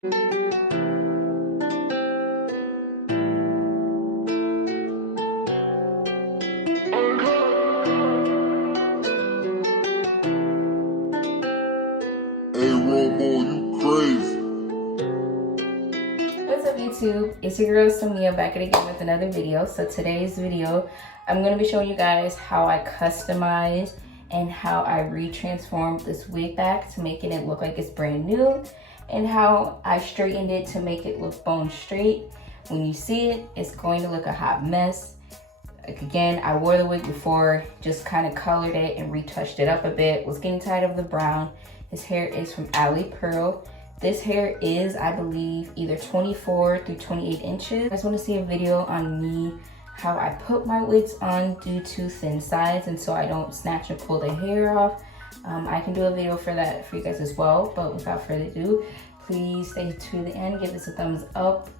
You crazy. What's up YouTube? It's your girl soulmiaa back at again with another video. So today's video, I'm going to be showing you guys how I customize and how I retransformed this wig back to making it look like it's brand new, and how I straightened it to make it look bone straight. When you see it, it's going to look a hot mess. Like again, I wore the wig before, just kind of colored it and retouched it up a bit. Was getting tired of the brown. This hair is from Ali Pearl. This hair is, I believe, either 24 through 28 inches. I just want to see a video on me, how I put my wigs on due to thin sides and so I don't snatch or pull the hair off. I can do a video for that for you guys as well, but without further ado, please stay to the end, give this a thumbs up,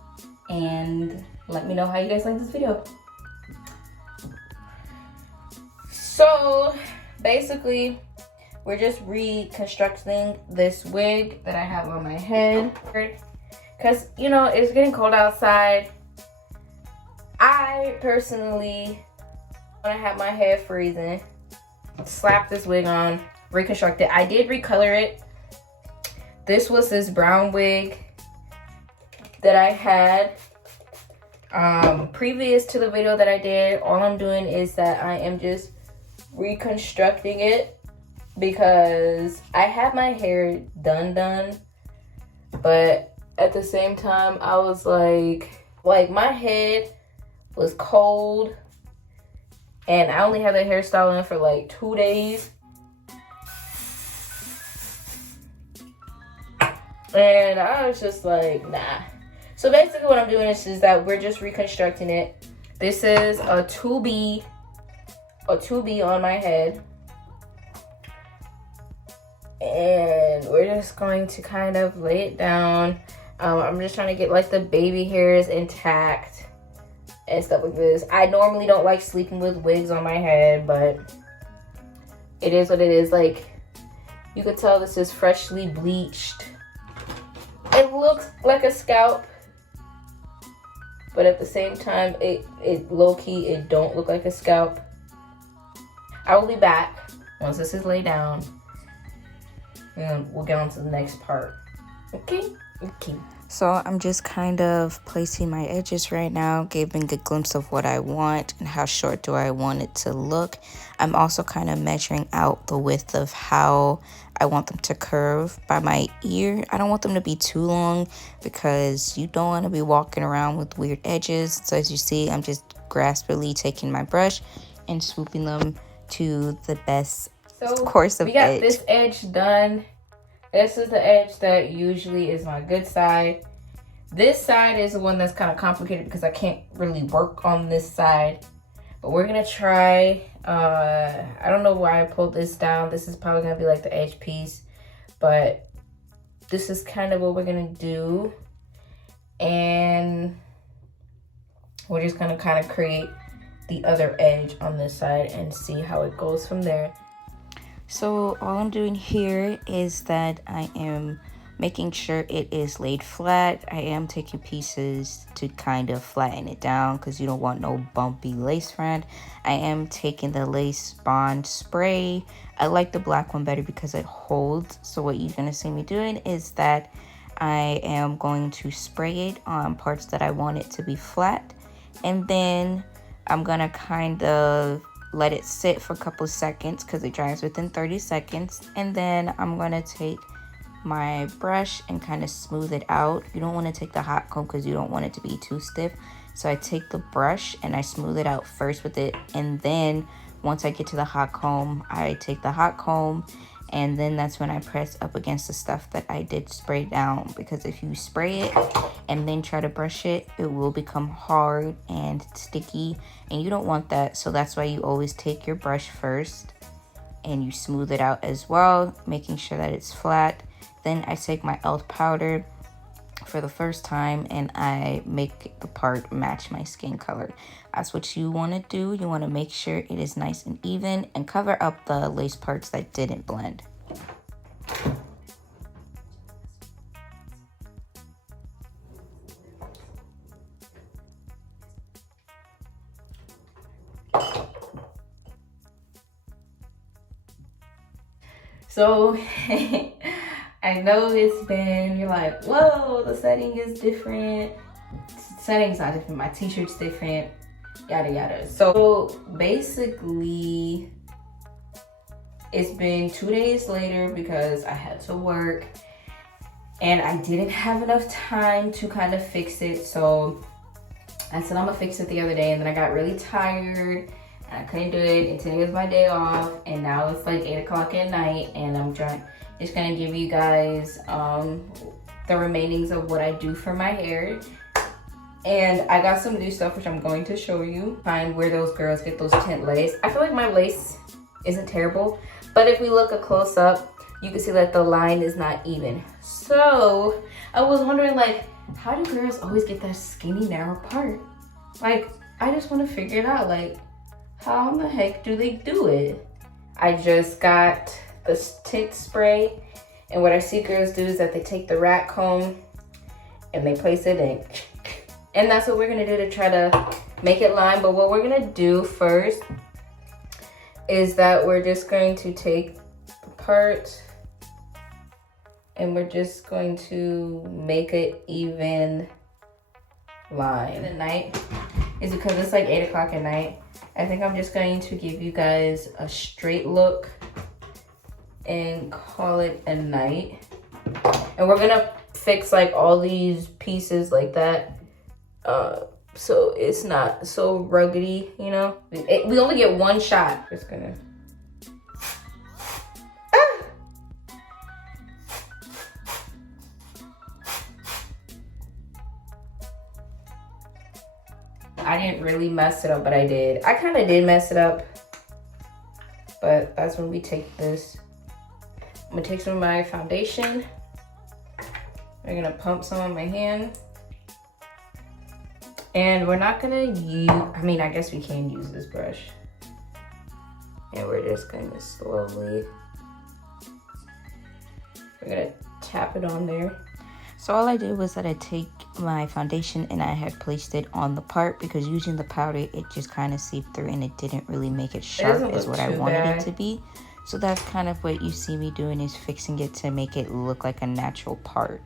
and let me know how you guys like this video. So basically, we're just reconstructing this wig that I have on my head. Because, you know, it's getting cold outside. I personally want to have my hair freezing. Slap this wig on, reconstruct it. I did recolor it. This was this brown wig that I had previous to the video that I did. All I'm doing is that I am just reconstructing it, because I had my hair done, but at the same time I was like my head was cold and I only had the hairstyle in for like 2 days, and I was just like, nah. So basically what I'm doing is that we're just reconstructing it. This is a 2B on my head. And we're just going to kind of lay it down. I'm just trying to get like the baby hairs intact and stuff like this. I normally don't like sleeping with wigs on my head, but it is what it is. Like, you could tell this is freshly bleached. It looks like a scalp, but at the same time, it low-key, it don't look like a scalp. I will be back once this is laid down, and we'll get on to the next part. Okay. So I'm just kind of placing my edges right now, giving a glimpse of what I want and how short do I want it to look. I'm also kind of measuring out the width of how I want them to curve by my ear. I don't want them to be too long because you don't want to be walking around with weird edges. So as you see, I'm just graspingly taking my brush and swooping them to the best course of edge. We got this edge done. This is the edge that usually is my good side. This side is the one that's kind of complicated because I can't really work on this side. But we're gonna try, I don't know why I pulled this down. This is probably gonna be like the edge piece, but this is kind of what we're gonna do. And we're just gonna kind of create the other edge on this side and see how it goes from there. So all I'm doing here is that I am making sure it is laid flat. I am taking pieces to kind of flatten it down because you don't want no bumpy lace front. I am taking the lace bond spray. I like the black one better because it holds. So what you're gonna see me doing is that I am going to spray it on parts that I want it to be flat, and then I'm gonna kind of let it sit for a couple of seconds because it dries within 30 seconds. And then I'm gonna take my brush and kind of smooth it out. You don't want to take the hot comb because you don't want it to be too stiff. So I take the brush and I smooth it out first with it, and then once I get to the hot comb, I take the hot comb, and then that's when I press up against the stuff that I did spray down, because if you spray it and then try to brush it, it will become hard and sticky, and you don't want that. So that's why you always take your brush first and you smooth it out as well, making sure that it's flat. Then I take my e.l.f. powder for the first time and I make the part match my skin color. That's what you want to do. You want to make sure it is nice and even and cover up the lace parts that didn't blend. So I know it's been, you're like, whoa, the setting is different. Setting's not different, my t-shirt's different, yada yada. So basically, it's been 2 days later because I had to work and I didn't have enough time to kind of fix it. So I said I'm gonna fix it the other day, and then I got really tired and I couldn't do it, and today was my day off, and now it's like 8 o'clock at night, and I'm just gonna give you guys the remainings of what I do for my hair. And I got some new stuff which I'm going to show you. Find where those girls get those tint lace. I feel like my lace isn't terrible, but if we look a close up, you can see that the line is not even. So I was wondering, like, how do girls always get that skinny narrow part? Like, I just want to figure it out. Like, how in the heck do they do it? I just got the tint spray, and what I see girls do is that they take the rat comb and they place it in, and that's what we're gonna do to try to make it line. But what we're gonna do first is that we're just going to take the part and we're just going to make it even line. The night is because it's like 8 o'clock at night. I think I'm just going to give you guys a straight look and call it a night. And we're gonna fix like all these pieces like that, so it's not so ruggedy, you know. We only get one shot. Just gonna. I didn't really mess it up, but I did. I kind of did mess it up, but that's when we take this. I'm gonna take some of my foundation. We're gonna pump some on my hand. And we're not gonna use, I mean, I guess we can use this brush. And we're just gonna slowly, we're gonna tap it on there. So all I did was that I take my foundation and I had placed it on the part, because using the powder, it just kind of seeped through and it didn't really make it sharp as what I wanted it to be. So that's kind of what you see me doing, is fixing it to make it look like a natural part.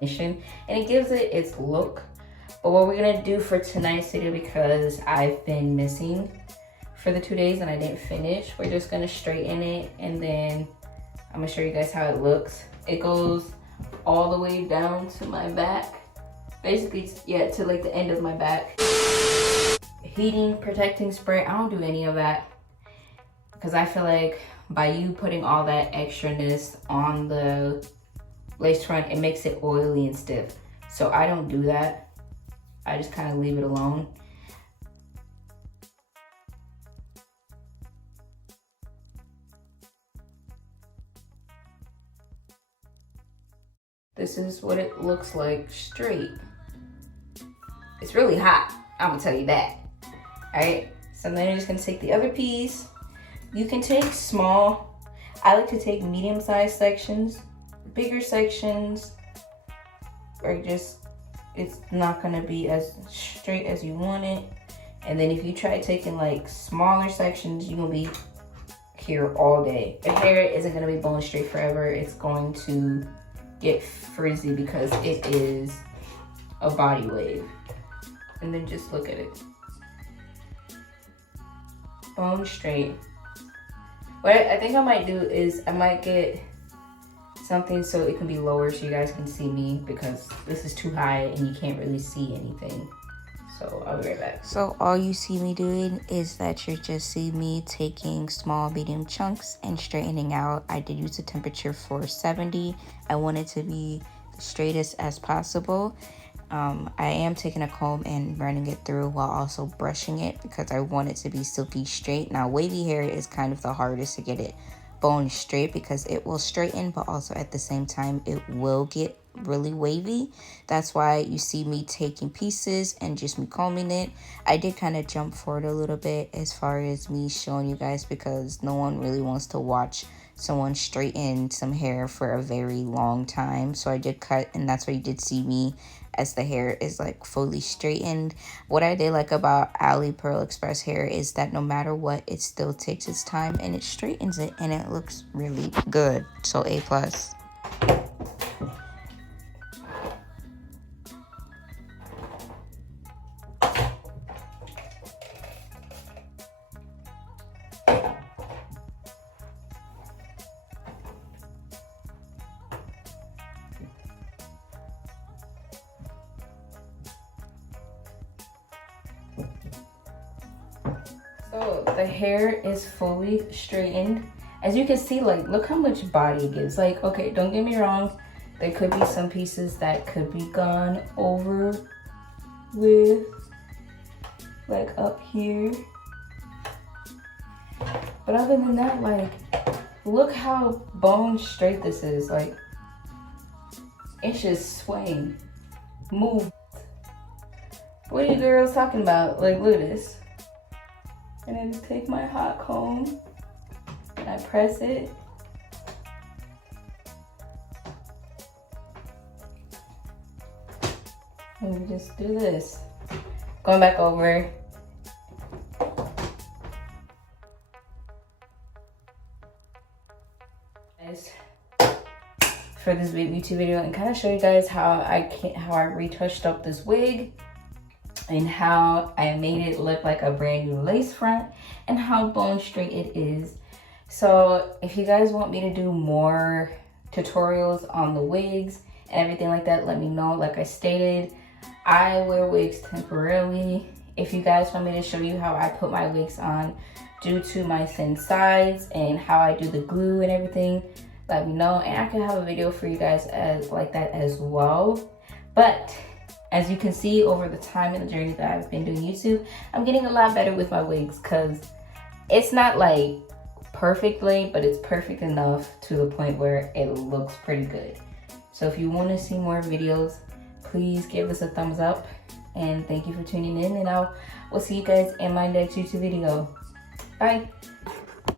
And it gives it its look. But what we're gonna do for tonight's video, because I've been missing for the 2 days and I didn't finish, we're just gonna straighten it, and then I'm gonna show you guys how it looks. It goes all the way down to my back. Basically, yeah, to like the end of my back. Heating, protecting spray, I don't do any of that, because I feel like by you putting all that extraness on the lace front, it makes it oily and stiff. So I don't do that. I just kind of leave it alone. This is what it looks like straight. It's really hot, I'm gonna tell you that. All right, so then you're just gonna take the other piece. You can take small. I like to take medium-sized sections, bigger sections, or just, it's not gonna be as straight as you want it. And then if you try taking like smaller sections, you're gonna be here all day. Your hair isn't gonna be bone straight forever. It's going to get frizzy because it is a body wave. And then just look at it. Bone straight. What I think I might do is I might get something so it can be lower so you guys can see me, because this is too high and you can't really see anything. So I'll be right back. So all you see me doing is that you just see me taking small, medium chunks and straightening out. I did use the temperature for 70. I want it to be the straightest as possible. I am taking a comb and running it through while also brushing it, because I want it to be silky straight. Now, wavy hair is kind of the hardest to get it bone straight, because it will straighten, but also at the same time it will get really wavy. That's why you see me taking pieces and just me combing it. I did kind of jump forward a little bit as far as me showing you guys, because no one really wants to watch someone straighten some hair for a very long time. So I did cut, and that's why you did see me as the hair is like fully straightened. What I did like about Ali Pearl Express hair is that no matter what, it still takes its time and it straightens it, and it looks really good. So A+. So the hair is fully straightened. As you can see, like, look how much body it gives. Like, okay, don't get me wrong, there could be some pieces that could be gone over with, like up here. But other than that, like, look how bone straight this is. Like, it's just swaying, move. What are you girls talking about? Like, look at this. And I just take my hot comb and I press it. And we just do this. Going back over. For this YouTube video, and kind of show you guys how I retouched up this wig, and how I made it look like a brand new lace front, and how bone straight it is. So if you guys want me to do more tutorials on the wigs and everything like that, let me know. Like I stated, I wear wigs temporarily. If you guys want me to show you how I put my wigs on due to my thin sides and how I do the glue and everything, let me know, and I can have a video for you guys like that as well. But as you can see, over the time and the journey that I've been doing YouTube, I'm getting a lot better with my wigs, because it's not like perfectly, but it's perfect enough to the point where it looks pretty good. So if you want to see more videos, please give us a thumbs up, and thank you for tuning in, and we'll see you guys in my next YouTube video. Bye.